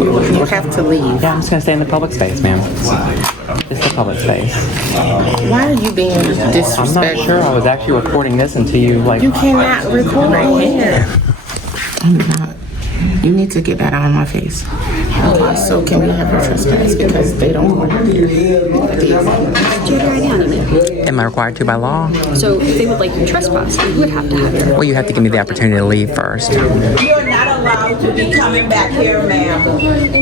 You have to leave. Yeah, I'm just gonna stay in the public space, ma'am. It's the public space. Why are you being disrespectful? I'm not sure. I was actually recording this until you like. You cannot record here. I'm not. You need to get that out of my face. So can we have a trespass because they don't want to do it. Am I required to by law? So if they would like you trespass, you would have to have it. Well, you have to give me the opportunity to leave first. You are not allowed to be coming back here, ma'am.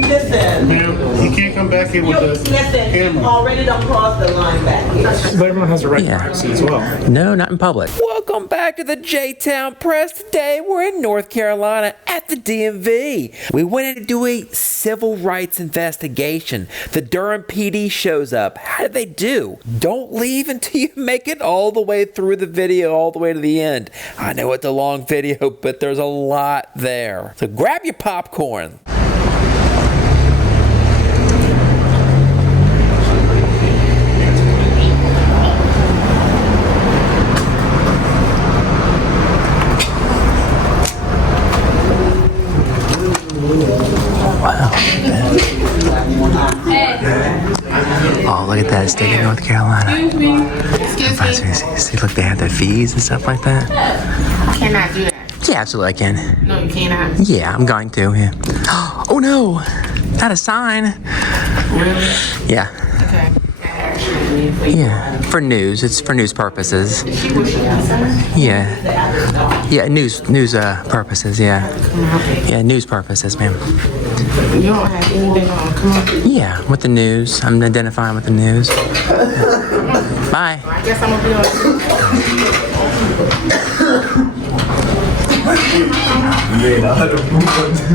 Listen. Ma'am, you can't come back here with the Listen, camera. already don't cross the line back here. But everyone has a right to privacy as well. No, not in public. Welcome back to the JTown Press. Today we're in North Carolina at the DMV. We went in to do a civil rights investigation. The Durham PD shows up. How did they do? Don't leave until you make it all the way through the video, all the way to the end. I know it's a long video, but there's a lot there. So grab your popcorn. Oh, look at that, state of North Carolina. Excuse me. See, look, they have their fees and stuff like that. You cannot do that. Yeah, absolutely I can. No, you cannot. Yeah, I'm going to, yeah. Oh no, not a sign. Really? Yeah. Okay. Yeah, for news. It's for news purposes. Yeah. Yeah, news purposes, yeah. Yeah, news purposes, ma'am. You don't have anything on. Come on. Yeah, with the news. I'm identifying with the news. Bye. I guess I'm gonna be on.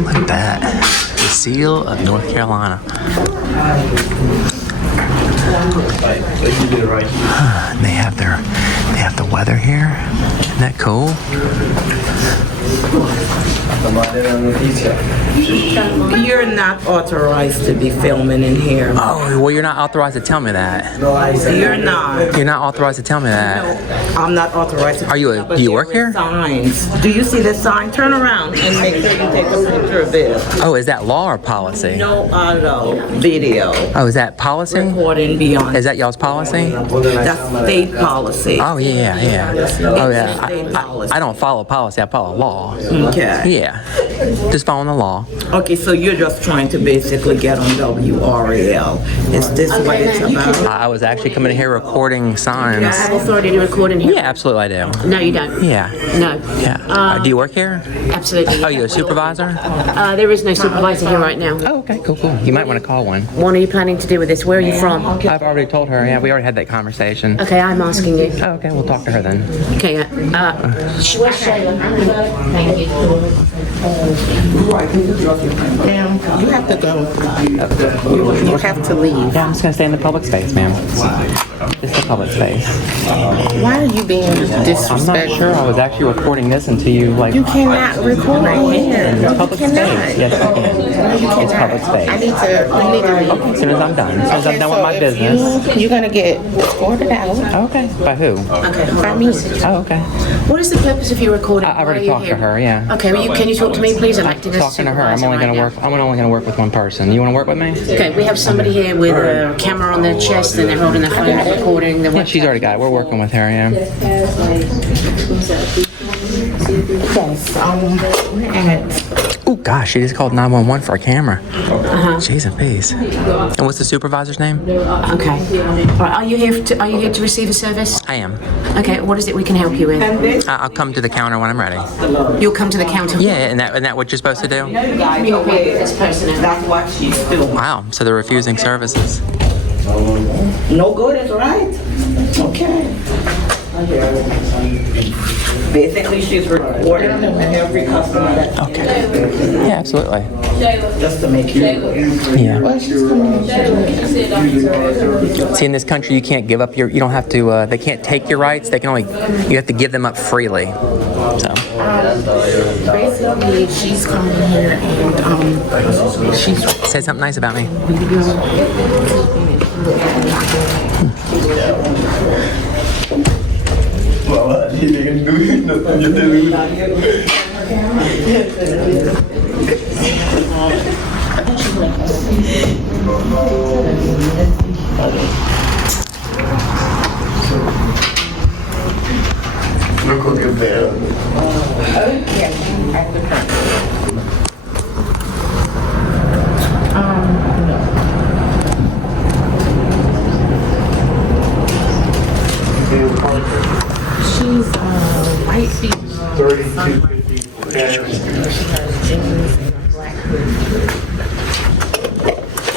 Look at that. The seal of North Carolina. They have the weather here. Isn't that cool? You're not authorized to be filming in here. Oh, well, you're not authorized to tell me that. You're not. You're not authorized to tell me that. I'm not authorized to. Are you do you work here? Signs. Do you see the sign? Turn around and make sure you take a picture of it. Oh, is that law or policy? No auto video. Oh, is that policy? Recording beyond. Is that y'all's policy? That's state policy. Oh, yeah. Oh, yeah. State policy. I don't follow policy. I follow law. Okay. Yeah. Just following the law. Okay, so you're just trying to basically get on WRAL. Is this what it's about? I was actually coming in here recording signs. Do I have authority to record in here? Yeah, absolutely I do. No, you don't. Yeah. No. Yeah. Do you work here? Absolutely. Oh, you a supervisor? There is no supervisor here right now. Oh, okay, cool. You might want to call one. What are you planning to do with this? Where are you from? I've already told her. Yeah, we already had that conversation. Okay, I'm asking you. Oh, okay, we'll talk to her then. Okay, where's Shayla? Thank you. Ma'am, you have to go. You have to leave. Yeah, I'm just gonna stay in the public space, ma'am. It's the public space. Why are you being disrespectful? I'm not sure. I was actually recording this until you like. You cannot record here. It's public space. Yes, you can. It's public space. You need to leave. Okay, as soon as I'm done. As soon as I'm done with my business. You're gonna get escorted out. Okay. By who? By me. Oh, okay. What is the purpose of your recording? I've already talked to her. Yeah. Okay, well, can you talk to me, please? I'd like to just Talking to her. I'm only gonna work with one person. You wanna work with me? Okay, we have somebody here with a camera on their chest and they're holding their phone and recording. Yeah, she's already got it. We're working with her. Yeah. Yes. Oh gosh, she just called 911 for a camera. Jeez and peace. And what's the supervisor's name? Okay. All right. Are you here to receive a service? I am. Okay. What is it we can help you with? I'll come to the counter when I'm ready. You'll come to the counter. Yeah, and that what you're supposed to do? Communicate with this person. That's what she's doing. Wow, so they're refusing services. No good is right. Okay. Basically, she's recording every customer that Okay. Yeah, absolutely. just to make sure. Yeah. See, in this country, you can't give up you don't have to, they can't take your rights. They can only, you have to give them up freely. So. Basically, she's coming here and she's Say something nice about me.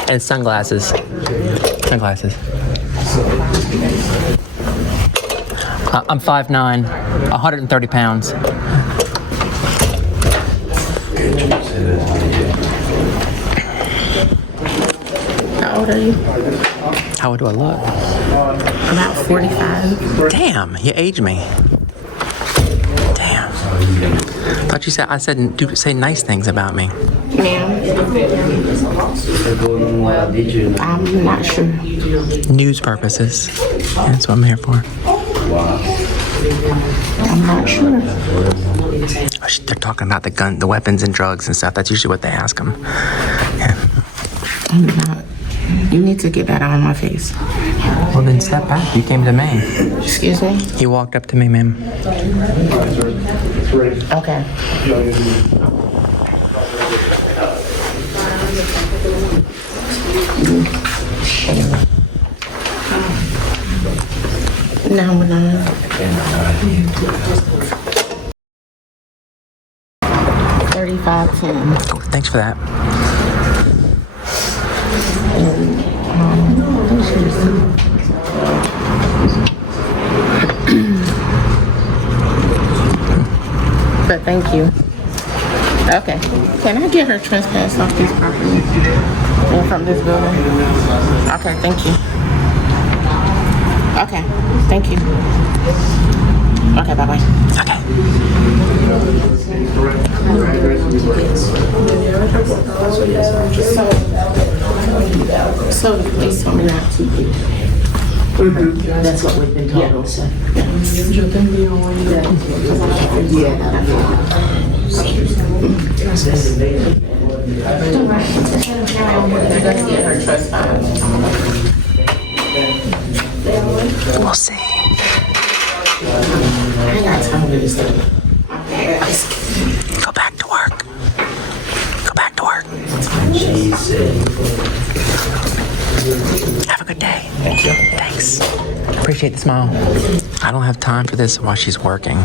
And sunglasses. Sunglasses. I'm 5'9", 130 pounds. How old are you? How old do I look? About 45. Damn, you aged me. Damn. Thought you said say nice things about me. Ma'am, I'm not sure. News purposes. That's what I'm here for. I'm not sure. They're talking about the weapons and drugs and stuff. That's usually what they ask them. Yeah. I'm not. You need to get that out of my face. Well, then step back. You came to me. Excuse me? You walked up to me, ma'am. Okay. No, we're not. 3510. Oh, thanks for that. But thank you. Okay. Can I get her trespass off this property and from this building? Okay, thank you. Okay, thank you. Okay, bye-bye. Okay. So the police told me not to. That's what we've been told also. We'll see. I ain't got time for this stuff. Go back to work. Go back to work. Have a good day. Thank you. Thanks. Appreciate the smile. I don't have time for this while she's working.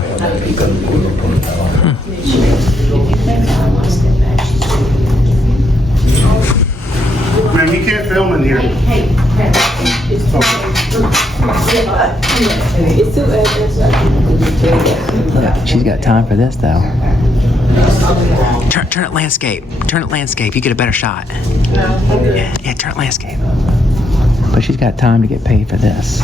Man, you can't film in here. She's got time for this, though. Turn it landscape. Turn it landscape. You get a better shot. Yeah, turn it landscape. But she's got time to get paid for this.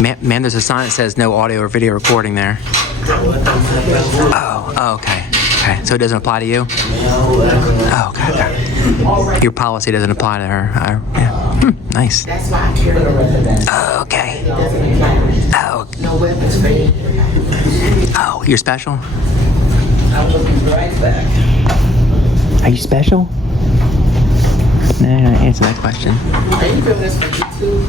Ma'am, there's a sign that says no audio or video recording there. Oh, okay. Okay, so it doesn't apply to you? Oh, okay. Your policy doesn't apply to her. Yeah. Nice. That's why I carry the weapon. Oh, okay. It doesn't apply. Oh, No weapons for you. oh, you're special? Are you special? No, answer that question. Are you doing this for YouTube?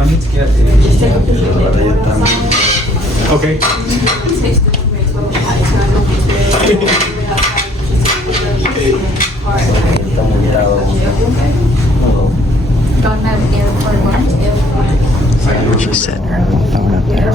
I need to get Okay. She's setting her phone up there.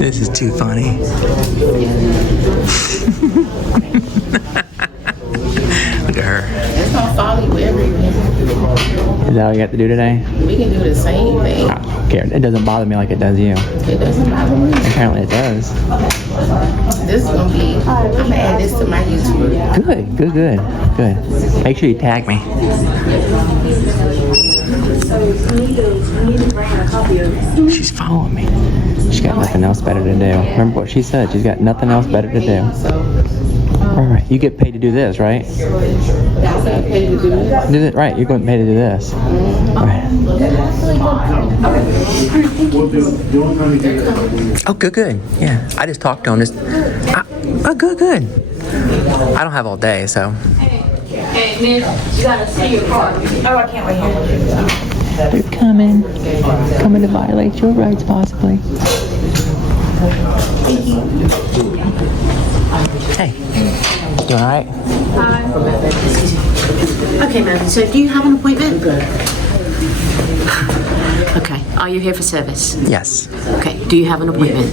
This is too funny. Look at her. It's gonna follow you everywhere. Is that all you have to do today? We can do the same thing. I don't care. It doesn't bother me like it does you. It doesn't bother me. Apparently it does. This is gonna be, I'm gonna add this to my YouTube. Good. Make sure you tag me. She's following me. She's got nothing else better to do. Remember what she said? She's got nothing else better to do. So, Right. You get paid to do this, right? Do it right. You're getting paid to do this. Right. Oh, good. Yeah, I just talked to him. Good. I don't have all day, so. Hey, man, you gotta see your car. Oh, I can't wait here. They're coming to violate your rights, possibly. Hey, you all right? Okay, ma'am, so do you have an appointment? Okay, are you here for service? Yes. Okay, do you have an appointment?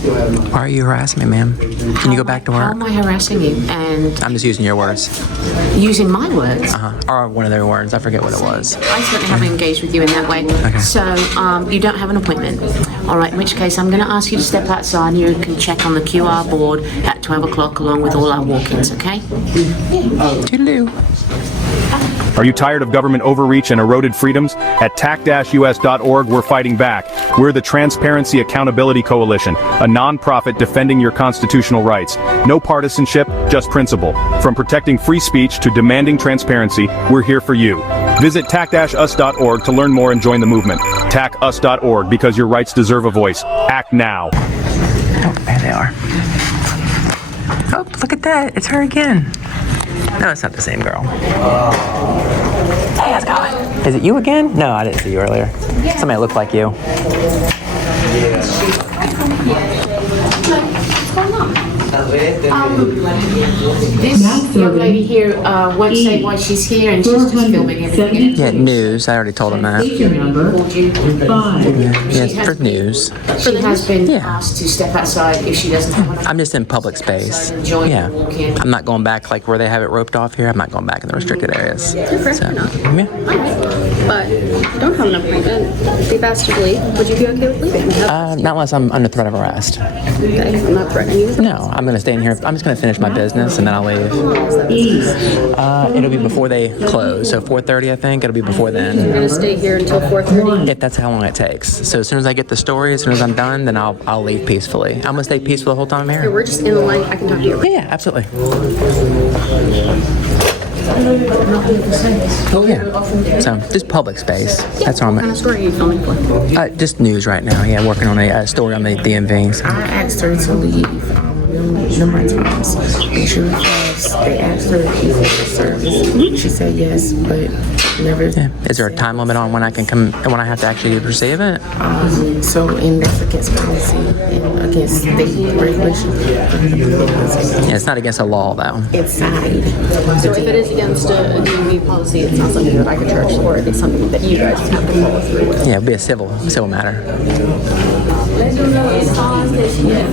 Why are you harassing me, ma'am? Can you go back to How work? am I harassing you and I'm just using your words. using my words? Or one of their words. I forget what it was. I certainly haven't engaged with you in that way. Okay. So, you don't have an appointment. All right, in which case I'm going to ask you to step outside and you can check on the QR board at 12 o'clock along with all our walk-ins, okay? Toodaloo. Are you tired of government overreach and eroded freedoms? At tac-us.org, we're fighting back. We're the Transparency Accountability Coalition, a non-profit defending your constitutional rights. No partisanship, just principle. From protecting free speech to demanding transparency, we're here for you. Visit tac-us.org to learn more and join the movement. tac-us.org, because your rights deserve a voice. Act now. Oh, there they are. Oh, look at that. It's her again. No, it's not the same girl. Hey, how's it going? Is it you again? No, I didn't see you earlier. Somebody that looked like you. This young lady here won't say why she's here and she's just filming everything. Yeah, news. I already told him that. Yes, for news. She has been Yeah. asked to step outside if she doesn't have one. I'm just in public space. Yeah. I'm not going back like where they have it roped off here. I'm not going back in the restricted areas. So, yeah. But you don't have an appointment. They've asked you to leave. Would you be okay with leaving? Not unless I'm under threat of arrest. Okay, I'm not threatening you. No, I'm going to stay in here. I'm just going to finish my business and then I'll leave. It'll be before they close. So 4:30, I think. It'll be before then. You're gonna stay here until 4:30. If that's how long it takes. So as soon as I get the story, as soon as I'm done, then I'll leave peacefully. I'm going to stay peaceful the whole time I'm Here, here. we're just in the line. I can talk to you. Yeah, absolutely. Oh, yeah. So, just public space. That's all What kind I'm of story are you filming for? just news right now. Yeah, working on a story on the DMVs. I asked her to leave numerous times. And she refused. They asked her if she was for service. She said yes, but never. Yeah. Is there a time limit on when I can come, when I have to actually receive it? So, and that's against policy and against state regulations. Yeah, it's not against the law, though. Inside. So if it is against a DMV policy, it's not something that I could charge for. It's something that you guys have to follow through with. Yeah, it'd be a civil matter.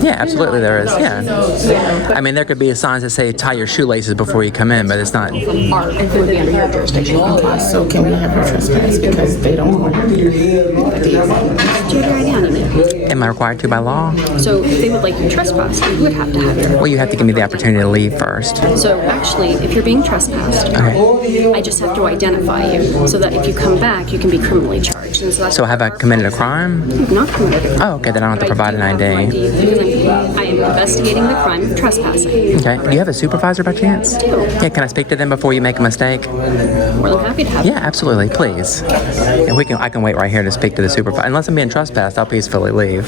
Yeah, absolutely there is. Yeah. I mean, there could be signs that say tie your shoelaces before you come in, but it's not. It would be under your jurisdiction. So can we have her trespass because they don't want her here? Am I required to by law? So if they would like you trespass, you would have to have your. Well, you have to give me the opportunity to leave first. So actually, if you're being trespassed, I just have to identify you so that if you come back, you can be criminally charged. And so that's So have I committed a crime? You've not committed a crime. Oh, okay, then I don't have to provide an ID. Because I am investigating the crime of trespassing. Okay. Do you have a supervisor by chance? Yeah, can I speak to them before you make a mistake? More than happy to have Yeah, absolutely, please. And I can wait right here to speak to the supervisor. Unless I'm being trespassed, I'll peacefully leave.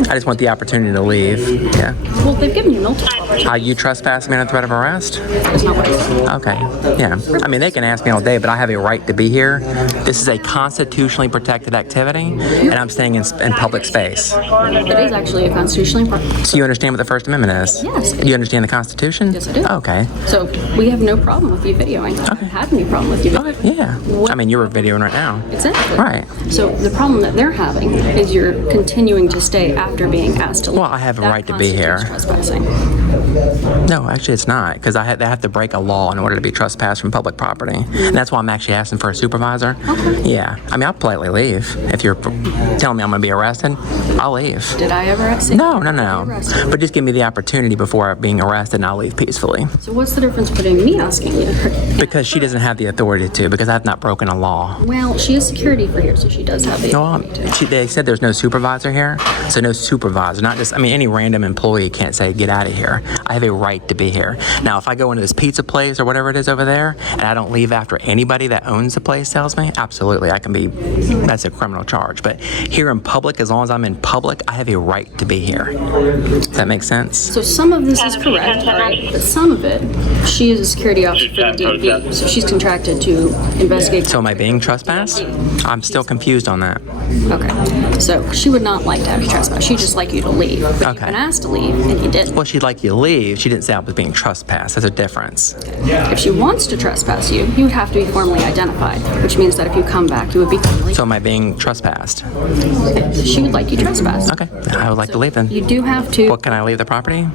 I just want the opportunity to leave. Yeah. Well, they've given you multiple opportunities. Are you trespassing me under threat of arrest? That's not what I said. Okay. Yeah. I mean, they can ask me all day, but I have a right to be here. This is a constitutionally protected activity, and I'm staying in public space. It is actually a constitutionally protected. So you understand what the First Amendment is? Yes. You understand the Constitution? Yes, I do. Okay. So we have no problem with you videoing. I haven't had any problem with you videoing. Okay. Yeah. I mean, you're videoing right now. Exactly. Right. So the problem that they're having is you're continuing to stay after being asked to leave. Well, I have a That right to be here. constitutes trespassing. No, actually, it's not, because they have to break a law in order to be trespassed from public property. And that's why I'm actually asking for a supervisor. Okay. Yeah. I mean, I'll politely leave. If you're telling me I'm going to be arrested, I'll leave. Did I ever say? No. Arrested. But just give me the opportunity before being arrested, and I'll leave peacefully. So what's the difference between me asking you? Because she doesn't have the authority to, because I have not broken a law. Well, she is security for here, so she does have the No, authority to. they said there's no supervisor here, so no supervisor. Not just, I mean, any random employee can't say get out of here. I have a right to be here. Now, if I go into this pizza place or whatever it is over there, and I don't leave after anybody that owns the place tells me, absolutely, that's a criminal charge. But here in public, as long as I'm in public, I have a right to be here. Does that make sense? So some of this is correct, all right, but some of it, she is a security officer for the DMV, so she's contracted to investigate. So am I being trespassed? I'm still confused on that. Okay, so she would not like to have you trespass. She'd just like you to leave. But you've Okay. been asked to leave, and you didn't. Well, she'd like you to leave. She didn't say I was being trespassed. There's a difference. If she wants to trespass you, you would have to be formally identified, which means that if you come back, you would be formally. So am I being trespassed? She would like you trespassed. Okay, I would like to leave then. You do have to. Well, can I leave the property?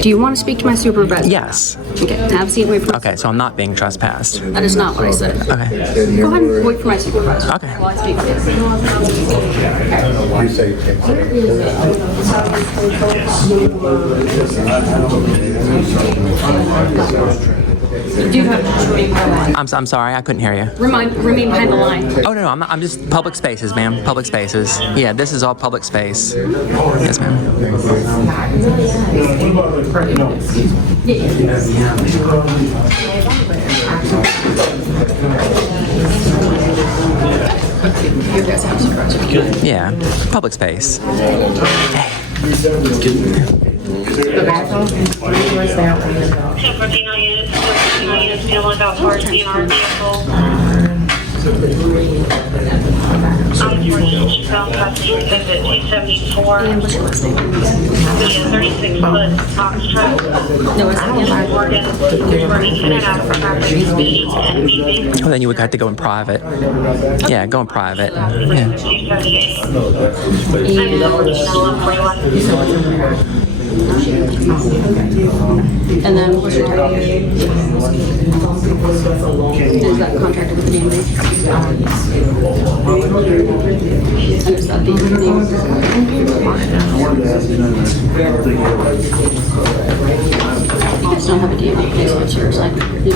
Do you want to speak to my supervisor? Yes. Okay, have a seat and wait for. Okay, so I'm not being trespassed. That is not what I said. Okay. Go ahead and wait for my supervisor. Okay. While I speak with you. You do have to remain behind the line. I'm sorry, I couldn't hear you. Remain behind the line. Oh, no, I'm just public spaces, ma'am. Public spaces. Yeah, this is all public space. Yes, ma'am. Yeah, public space. The bathroom? Where's that one? 1049 units, dealing about parts in our vehicle. Unfortunately, she found passenger exit 274. The 36-foot box truck. Morgan, running in and out of property speed and moving. Well, then you would have to go in private. Yeah, go in private. Yeah. 278. And 1141. And then what's your title? Is that contracted with the DMV? And is that the name? You guys don't have a DMV case, what's yours? Like, you do?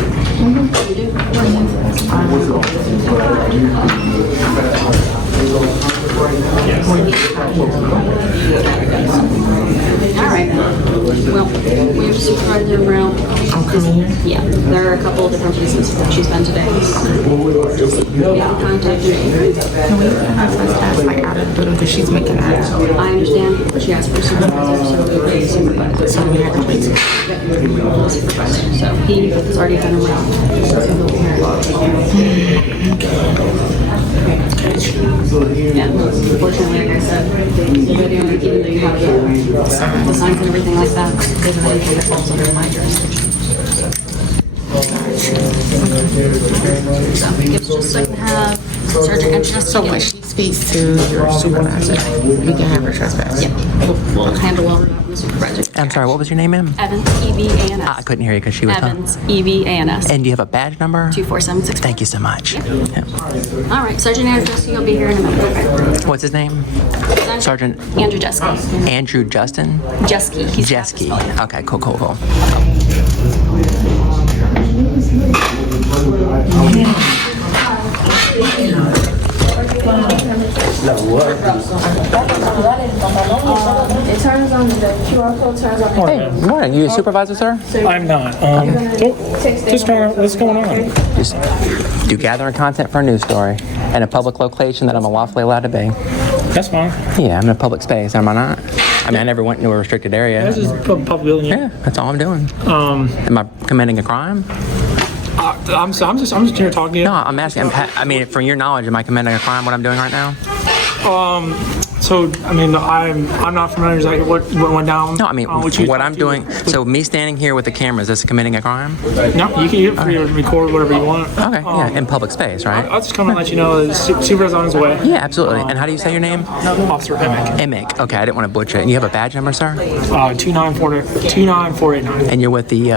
All right. Well, we have Supervisor Brown. Yeah, there are a couple of different places that she's been today. Yeah, contacted me. Can we have us ask like out of the blue because she's making that out? I understand, but she asked for a supervisor, so we paid a supervisor. So we had to wait. Supervisor, so he has already been around. Yeah, unfortunately, like I said, the video, even though you have the signs and everything like that, there's anything that falls under my jurisdiction. So it's just like have Sergeant Interest. So when she speaks to your supervisor, we can have her trespass? Yeah, we'll handle all of that with the supervisor. I'm sorry, what was your name, ma'am? Evans, E-V-A-N-S. I couldn't hear you because she was Evans, E-V-A-N-S. And do you have a badge number? 24765. Thank you so much. Yeah. All right, Sergeant Andrew Jeske, you'll be here in a minute. Okay. What's his name? Sergeant Andrew Jeske. Andrew Justin? Jeske. He's Jeske. Okay, cool. It turns on the QR code, turns on. Hey, good morning. You a supervisor, sir? I'm not. Just trying to, what's going on? Just do gathering content for a news story in a public location that I'm lawfully allowed to be. That's fine. Yeah, I'm in a public space, am I not? I mean, I never went into a restricted area. This is public building. Yeah, that's all I'm doing. Am I committing a crime? I'm just here talking to you. No, I'm asking. I mean, from your knowledge, am I committing a crime? What I'm doing right now? So, I mean, I'm not familiar exactly what went down. No, I mean, what I'm doing. So, me standing here with the camera, is this committing a crime? No, you can get free to record whatever you want. Okay, yeah, in public space, right? I'll just come and let you know that Supervisor's on his way. Yeah, absolutely. And how do you say your name? Officer Emick. Emick. Okay, I didn't want to butcher it. And you have a badge number, sir? 29489. And you're with the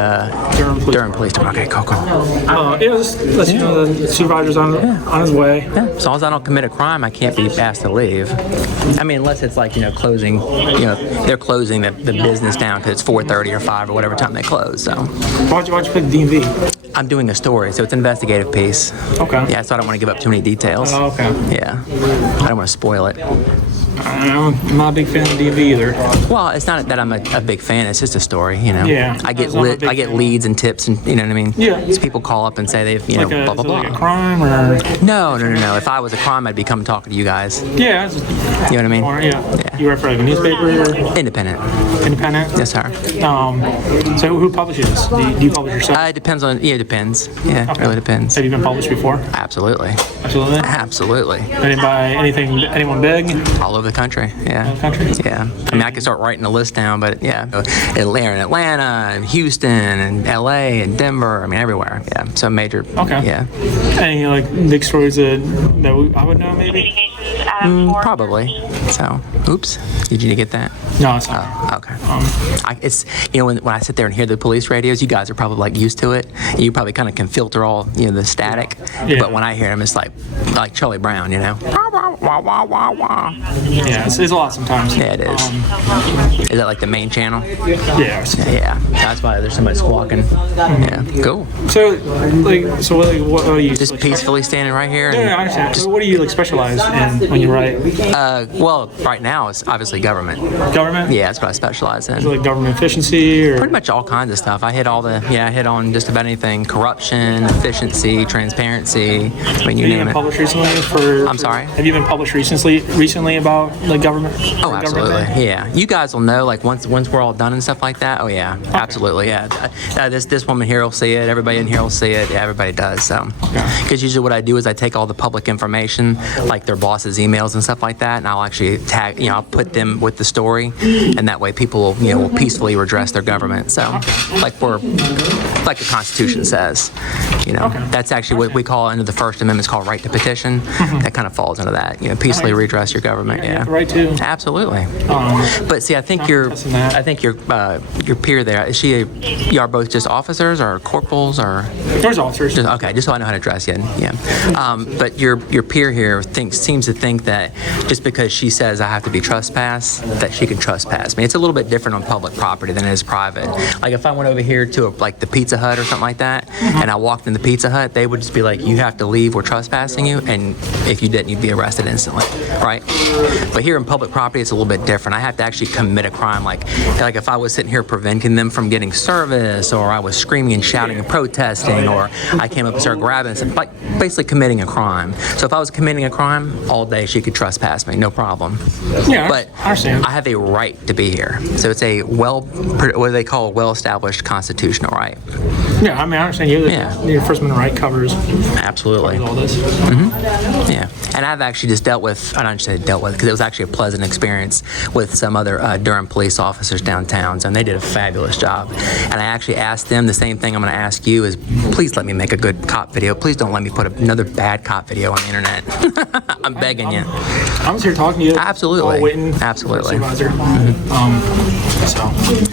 Durham Police Department. Okay, cool. Yeah, just let you know the supervisor's on his way. Yeah, as long as I don't commit a crime, I can't be asked to leave. I mean, unless it's like, closing, they're closing the business down because it's 4:30 or 5 or whatever time they close, so. Why'd you pick DMV? I'm doing a story, so it's an investigative piece. Okay. Yeah, so I don't want to give up too many details. Oh, okay. Yeah, I don't want to spoil it. I'm not a big fan of DV either. Well, it's not that I'm a big fan. It's just a story, you know. Yeah. I get I'm a big I get fan. leads and tips, and you know what I mean. Yeah. So people call up and say they've, you know, blah blah Is it like blah. a crime or? No. If I was a crime, I'd be coming talking to you guys. Yeah. You know what I mean? Or, yeah. Yeah. You write for like a newspaper or Independent. independent? Yes, sir. So who publishes? Do you publish yourself? It depends on. Yeah, it depends. Yeah, it really depends. Have you been published before? Absolutely. Absolutely. Absolutely. Anyone big? All over the country. Yeah. Country? Yeah. I mean, I could start writing a list down, but yeah, Atlanta, and Houston, and LA, and Denver. I mean, everywhere. Yeah. So major. Okay. Yeah. Any like big stories that I would know maybe? Probably. So, oops. Did you get that? No, it's not. Oh, okay. It's, you know, when I sit there and hear the police radios, you guys are probably like used to it. You probably kind of can filter all, you know, the static. Yeah. But when I hear them, it's like Charlie Brown, you know. Wah, wah, wah, wah. Yeah, it's a lot sometimes. Yeah, it is. Is that like the main channel? Yeah. Yeah. That's why there's somebody squawking. Yeah. Cool. So what are you? Just peacefully standing right here. Yeah, I understand. So what do you like specialize in when you write? Well, right now it's obviously government. Government? Yeah, that's what I specialize in. So like government efficiency or? Pretty much all kinds of stuff. I hit on just about anything: corruption, efficiency, transparency. I mean, you Have you name been it. published recently I'm sorry? Have you been published recently about like government? Oh, absolutely. Yeah. You guys will know, like, once we're all done and stuff like that. Oh, yeah. Absolutely. Yeah. This woman here will see it. Everybody in here will see it. Yeah, everybody does. So, because usually what I do is I take all the public information, like their boss's emails and stuff like that, and I'll actually tag, I'll put them with the story, and that way people, will peacefully redress their government. So, like the Constitution says, that's actually what we call under the First Amendment. It's called right to petition. That kind of falls into that. Peacefully redress your government. Yeah. Right to. Absolutely. But see, I think your peer there, is she? You are both just officers or corporals or? There's officers. Okay, just so I know how to address you. Yeah. But your peer here seems to think that just because she says I have to be trespassed, that she can trespass me. It's a little bit different on public property than it is private. Like if I went over here to like the Pizza Hut or something like that, and I walked in the Pizza Hut, they would just be like, "You have to leave. We're trespassing you," and if you didn't, you'd be arrested instantly, right? But here in public property, it's a little bit different. I have to actually commit a crime. Like if I was sitting here preventing them from getting service, or I was screaming and shouting and protesting, or I came up and started grabbing, like basically committing a crime. So if I was committing a crime all day, she could trespass me, no problem. Yeah, but I understand. I have a right to be here. So it's a what they call a well-established constitutional right. Yeah, I mean, I understand. Your First Amendment right covers absolutely all this. Yeah, and I've actually just dealt with, I don't say dealt with, because it was actually a pleasant experience with some other Durham police officers downtown, and they did a fabulous job. And I actually asked them the same thing I'm going to ask you is, please let me make a good cop video. Please don't let me put another bad cop video on the internet. I'm begging you. I'm just here talking to you. Absolutely. Waiting. Absolutely. Supervisor.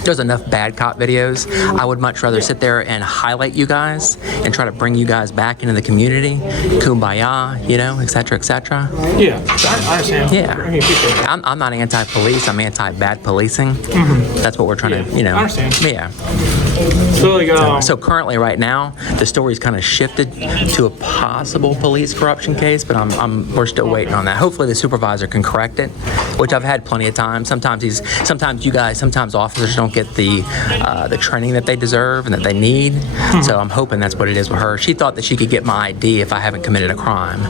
There's enough bad cop videos. I would much rather sit there and highlight you guys and try to bring you guys back into the community, kumbaya, et cetera, et cetera. Yeah, I understand. Yeah. I'm not anti-police. I'm anti-bad policing. That's what we're trying to, I understand. Yeah. So currently, right now, the story's kind of shifted to a possible police corruption case, but we're still waiting on that. Hopefully, the supervisor can correct it, which I've had plenty of times. Sometimes officers don't get the training that they deserve and that they need. So I'm hoping that's what it is with her. She thought that she could get my ID if I haven't committed a crime.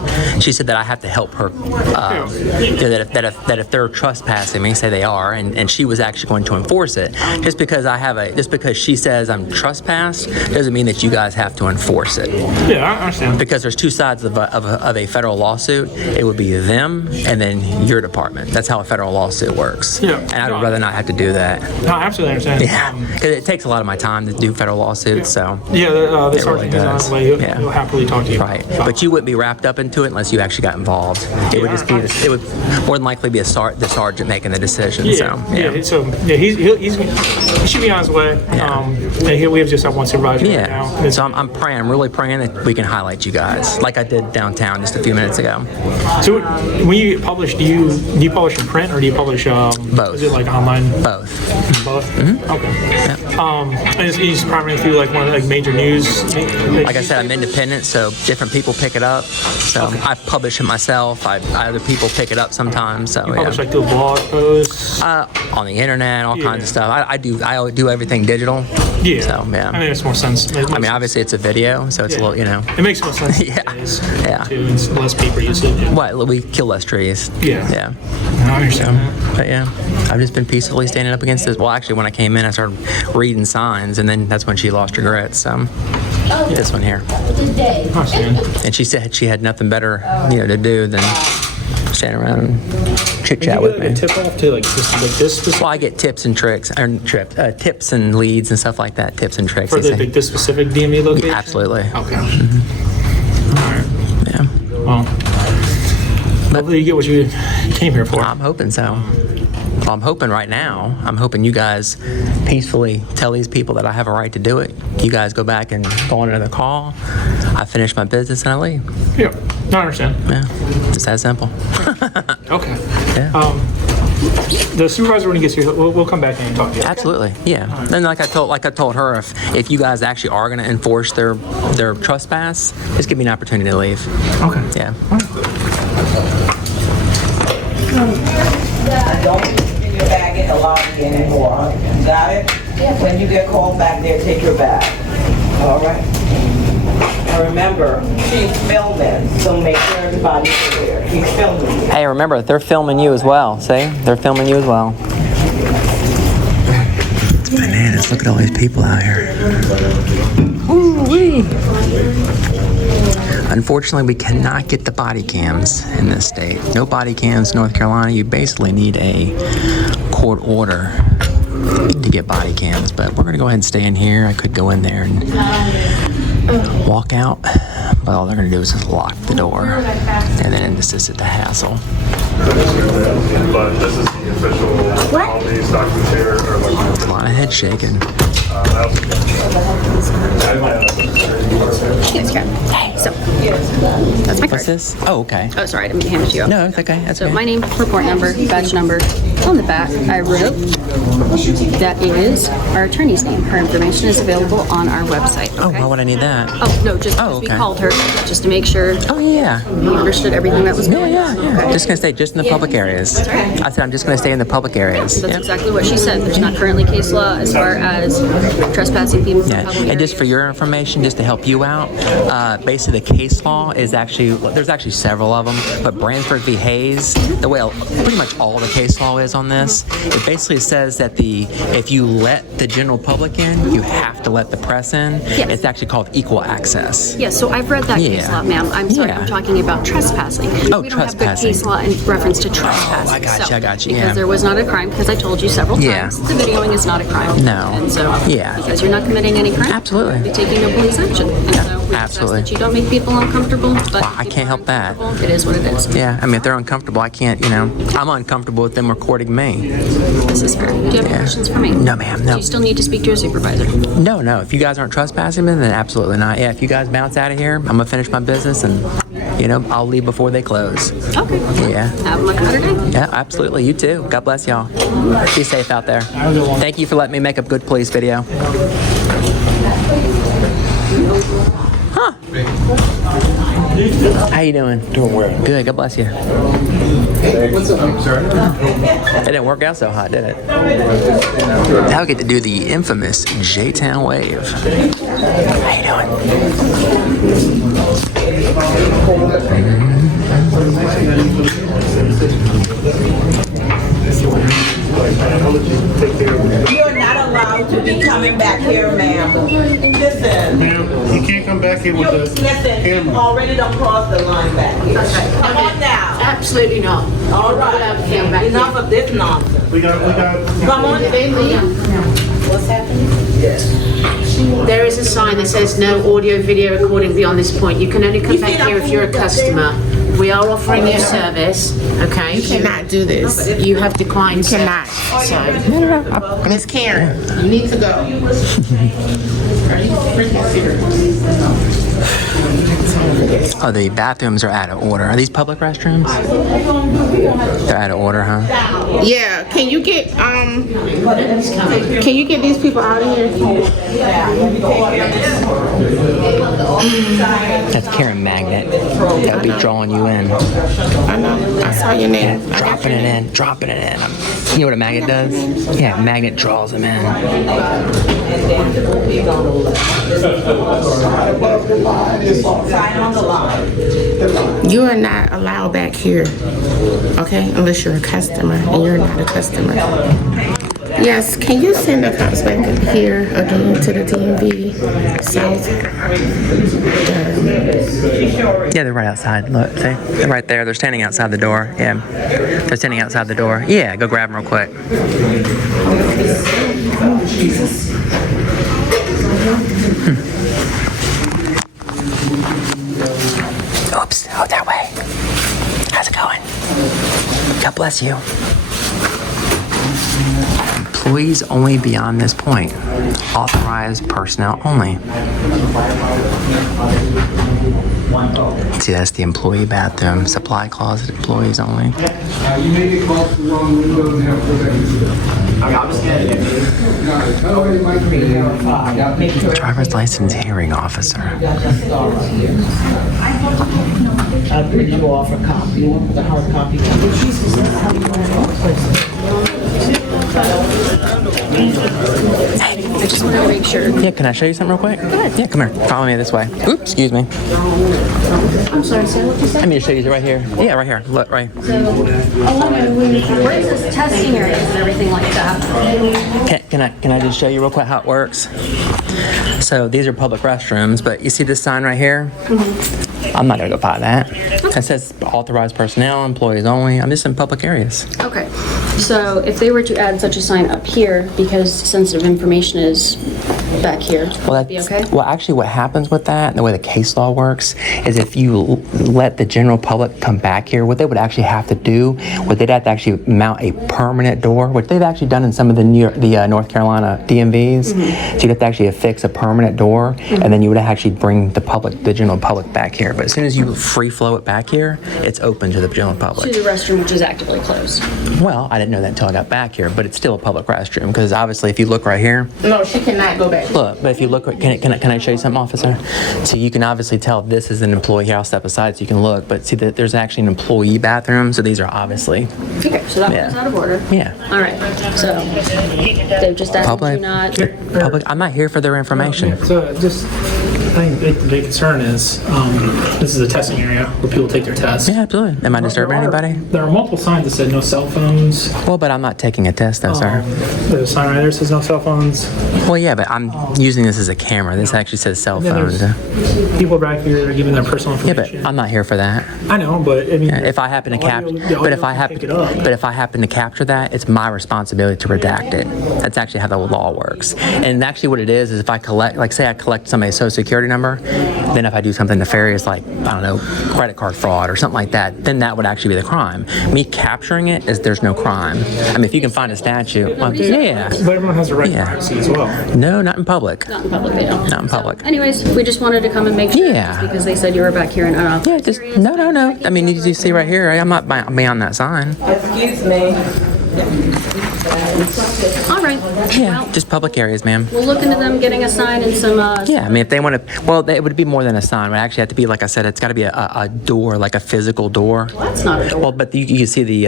She said that I have to help her. That if they're trespassing me, say they are, and she was actually going to enforce it. Just because she says I'm trespassed doesn't mean that you guys have to enforce it. Yeah, I understand. Because there's two sides of a federal lawsuit. It would be them and then your department. That's how a federal lawsuit works. Yeah. And I'd rather not have to do that. No, I absolutely understand. Yeah. Because it takes a lot of my time to do federal lawsuits. So yeah, the really sergeant is on his does. way. Yeah. He'll happily talk to you. Right. But you wouldn't be wrapped up into it unless you actually got involved. It would just be it would more than likely be the sergeant making the decision. Yeah. So he should be on his way. Yeah. here we just have one supervisor right now. Yeah. So I'm praying. I'm really praying that we can highlight you guys, like I did downtown just a few minutes ago. So when you publish, do you publish in print or do you publish both? Is it like online? Both. Both. Okay. And you just primarily through like one of like major news. Like I said, I'm independent, so different people pick it up. So I publish it myself. Other people pick it up sometimes. So You publish like the blog posts. On the internet, all kinds of stuff. I do everything digital. Yeah. So yeah. I mean, it's more sense. I mean, obviously it's a video, so it's a little, It makes more sense. Yeah. Yeah. Too, and less paper usage. What? We kill less trees. Yeah. Yeah. I understand that. But yeah, I've just been peacefully standing up against this. Well, actually, when I came in, I started reading signs, and then that's when she lost her grits. This one here. And she said she had nothing better, to do than stand around and chit chat with me. Tip off to like this specific. Well, I get tips and tricks, tips and leads and stuff like that. Tips and tricks. For this specific DMV location? Yeah, absolutely. Okay. Mm-hmm. All right. Yeah. Well, hopefully you get what you came here for. I'm hoping so. Well, I'm hoping right now, I'm hoping you guys peacefully tell these people that I have a right to do it. You guys go back and go on another call. I finish my business and I leave. Yeah, I understand. Yeah, it's that simple. Okay. Yeah. The supervisor, when he gets here, we'll come back in and talk to you. Absolutely, yeah. And like I told her, if you guys actually are going to enforce their trespass, just give me an opportunity to leave. Okay. Yeah. Don't put your bag in the lobby anymore. Got it? When you get called back there, take your bag. All right? And remember, she's filming, so make sure everybody's aware. She's filming you. Hey, remember, they're filming you as well. See? They're filming you as well. It's bananas. Look at all these people out here. Ooh-wee. Unfortunately, we cannot get the body cams in this state. No body cams in North Carolina. You basically need a court order to get body cams, but we're going to go ahead and stay in here. I could go in there and walk out, but all they're going to do is just lock the door, and then it's just the hassle. But this is the official all these documents here are like A lot of head shaking. Hey, so that's my card. What's this? Oh, okay. Oh, sorry, I didn't hand it to you. No, it's okay. That's So okay. my name, report number, badge number. On the back, I wrote that is our attorney's name. Her information is available on our website. Oh, Okay? why would I need that? Oh, no, just Oh, we okay. called her just to make sure Oh, yeah. we understood everything that was going on. Yeah. Just gonna stay just in the public areas. I said I'm just gonna stay in the public areas. That's Yeah. exactly what she said. There's not currently case law as far as trespassing people from Yeah, public and just for areas. your information, just to help you out, basically the case law is there's actually several of them, but Branford v. Hayes, the way pretty much all the case law is on this, it basically says that if you let the general public in, you have to let the press in. Yes. It's actually called equal access. Yeah, so I've read that case Yeah. law, ma'am. I'm sorry, Yeah. I'm talking about trespassing. Oh, we don't have trespassing. good case law in reference to trespassing. I got you, So, I got you, Because yeah. there was not a crime, because I told you several Yeah. times, the videoing is not a crime. No. And so, Yeah. because you're not committing any crime, Absolutely. you're taking no police action. And so we ask Absolutely. that you don't make people uncomfortable, but Well, I if can't people help are that. uncomfortable, It is what it is. Yeah, I mean, if they're uncomfortable, I can't, I'm uncomfortable with them recording me. This is fair. Do you have any questions for me? No, ma'am, no. Do you still need to speak to your supervisor? No. If you guys aren't trespassing, then absolutely not. Yeah, if you guys bounce out of here, I'm gonna finish my business and, I'll leave before they close. Okay. Yeah. Have a better day. Yeah, absolutely. You too. God bless y'all. Be safe out there. Thank you for letting me make a good police video. Huh. How you doing? Doing well. Good. God bless you. What's up? It didn't work out so hot, did it? Now I get to do the infamous JTown wave. How you doing? You're not allowed to be coming back here, ma'am. Listen. Ma'am, you can't come back here with the Listen, you camera. already done crossed the line back here. Come on now. Absolutely not. All right. Enough of this nonsense. We got. Come on. What's happening? There is a sign that says no audio video recording beyond this point. You can only come back here if you're a customer. We are offering you service, okay? You cannot do this. You have declined. You cannot. So, Miss Karen, you need to go. Are you freaking serious? Oh, the bathrooms are out of order. Are these public restrooms? They're out of order, huh? Yeah, can you get these people out of here? That's Karen Magnet. That'll be drawing you in. I know. I saw your name. I got Dropping your it name. in, dropping it in. You know what a magnet does? Yeah, magnet draws them in. Sign on the line. You are not allowed back here, okay? Unless you're a customer, and you're not a customer. Yes, can you send the cops back here again to the DMV South? Yeah, they're right outside. Look, see? They're right there. They're standing outside the door. Yeah. They're standing outside the door. Yeah, go grab them real quick. Oops. Oh, that way. How's it going? God bless you. Employees only beyond this point. Authorized personnel only. See, that's the employee bathroom. Supply closet, employees only. You may get called to the wrong window and have to Driver's license hearing officer. I'll bring you off a copy, the hard copy. I just wanted to make sure. Yeah, can I show you something real quick? Go ahead. Yeah, come here. Follow me this way. Oops, excuse me. I'm sorry, sir, what you said? Let me just show you right here. Yeah, right here. Look, right. Where is this testing areas and everything like that? Can I just show you real quick how it works? So these are public restrooms, but you see this sign right here? I'm not gonna go by that. It says authorized personnel, employees only. I'm just in public areas. Okay, so if they were to add such a sign up here, because sensitive information is back here, would that be okay? Well, actually what happens with that, and the way the case law works, is if you let the general public come back here, what they would actually have to do, they'd have to actually mount a permanent door, which they've actually done in some of the North Carolina DMVs. So you'd have to actually affix a permanent door, and then you would actually bring the general public back here. But as soon as you free flow it back here, it's open to the general public. To the restroom, which is actively closed. Well, I didn't know that until I got back here, but it's still a public restroom, because obviously if you look right here, No, she cannot go back. look, but if you look, can I show you something, officer? So you can obviously tell this is an employee here. I'll step aside so you can look, but see that there's actually an employee bathroom, so these are obviously Okay, so that Yeah. one's out of order. Yeah. All right, so they've just asked Public. you not. public. I'm not here for their information. So just, I think the big concern is, this is a testing area where people take their tests. Yeah, absolutely. Am I disturbing anybody? There are multiple signs that said no cell phones. Well, but I'm not taking a test though, sir. There's a sign right there that says no cell phones. Well, yeah, but I'm using this as a camera. This actually says cell And then phones. there's people back here giving their personal Yeah, but information. I'm not here for that. I know, but I mean, Yeah, if I happen to but if I happen to capture that, it's my responsibility to redact it. That's actually how the law works. And actually, what it is if I collect, like, say I collect somebody's social security number, then if I do something nefarious, like I don't know, credit card fraud or something like that, then that would actually be the crime. Me capturing it there's no crime. I mean, if you can find a statute, well, yeah. but everyone has a right to Yeah. privacy as well. No, not in public. Not in public, they don't. Not in public. Anyways, we just wanted to come and make sure. Yeah. Just because they said you were back here and I don't know. Yeah, just no. I mean, you see right here, I'm not beyond that sign. Excuse me. All right. Yeah, Well, just public areas, ma'am. we'll look into them getting a sign and some. Yeah, I mean, if they want to, well, it would be more than a sign. It would actually have to be, like I said, it's got to be a door, like a physical door. That's not a door. Well, but you can see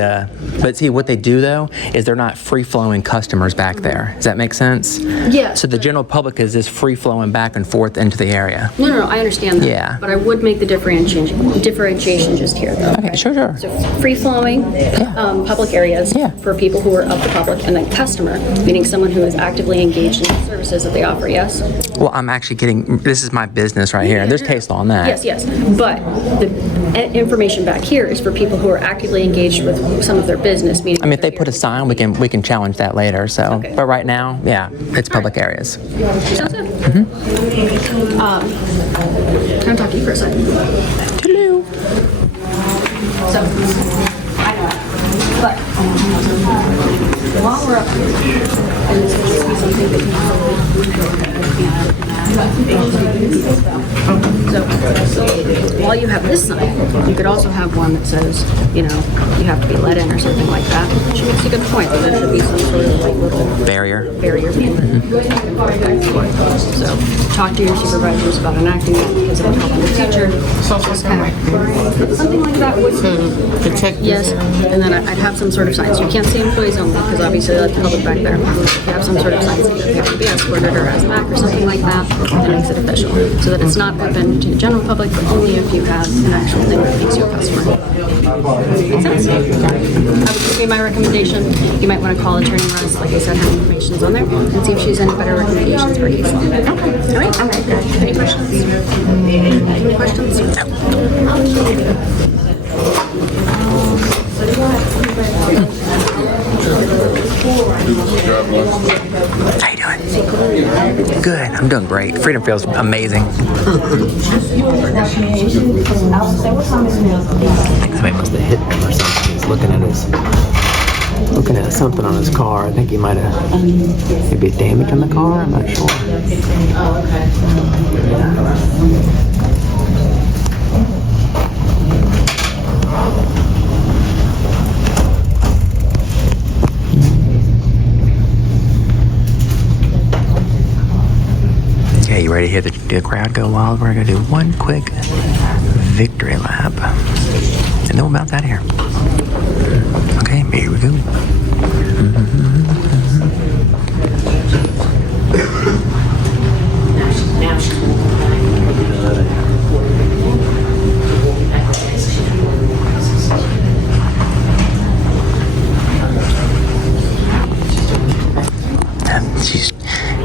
but see what they do though is they're not free-flowing customers back there. Does that make sense? Yeah. So the general public is just free-flowing back and forth into the area. No, I understand that. Yeah. But I would make the differentiation just here, though. Okay, sure. So free-flowing public areas Yeah. for people who are of the public. public, and then customer, meaning someone who is actively engaged in the services that they offer, yes? Well, I'm actually getting, this is my business right here. There's case law on that. Yes. But the information back here is for people who are actively engaged with some of their business, meaning. I mean, if they put a sign, we can challenge that later. So, Okay. but right now, yeah, it's public areas. Sounds good. Can I talk to you for a second? Hello. So, but while we're up here, and this would just be something that so while you have this sign, you could also have one that says, you have to be let in or something like that. Which makes a good point that there should be some sort of like little Barrier. So talk to your supervisors about enacting it because it would help in the future. Just kind of something like that would Protect. yes, and then I'd have some sort of signs. You can't see employees only because obviously that's public back there. You have some sort of signs that you have to be escorted or has back or something like that. That makes it official, so that it's not open to the general public, but only if you have an actual thing that makes you a customer. Makes sense? That would just be my recommendation. You might want to call Attorney Russ, like I said, her information's on there, and see if she's any better recommendations for a case law. Okay. All right. Any questions? Any questions? How you doing? Good. I'm doing great. Freedom feels amazing. I think somebody must have hit him or something. He's looking at something on his car. I think he might have maybe damage on the car. I'm not sure. Okay, you ready to hear the crowd go wild? We're going to do one quick victory lap. And then we'll bounce out of here. Okay, here we go.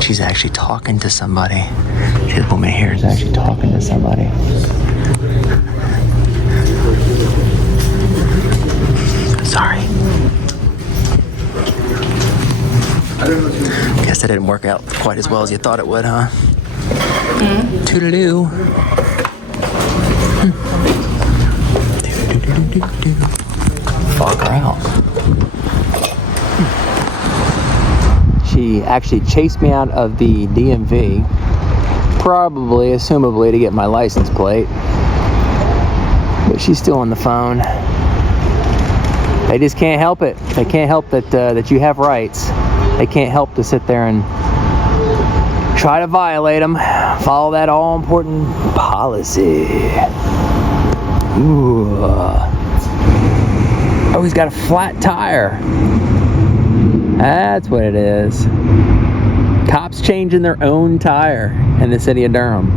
She's actually talking to somebody. This woman here is actually talking to somebody. Sorry. Guess that didn't work out quite as well as you thought it would, huh? Toodaloo. Fuck her out. She actually chased me out of the DMV, probably, assumably, to get my license plate. But she's still on the phone. They just can't help it. They can't help that you have rights. They can't help to sit there and try to violate them. Follow that all-important policy. Ooh. Oh, he's got a flat tire. That's what it is. Cops changing their own tire in the city of Durham.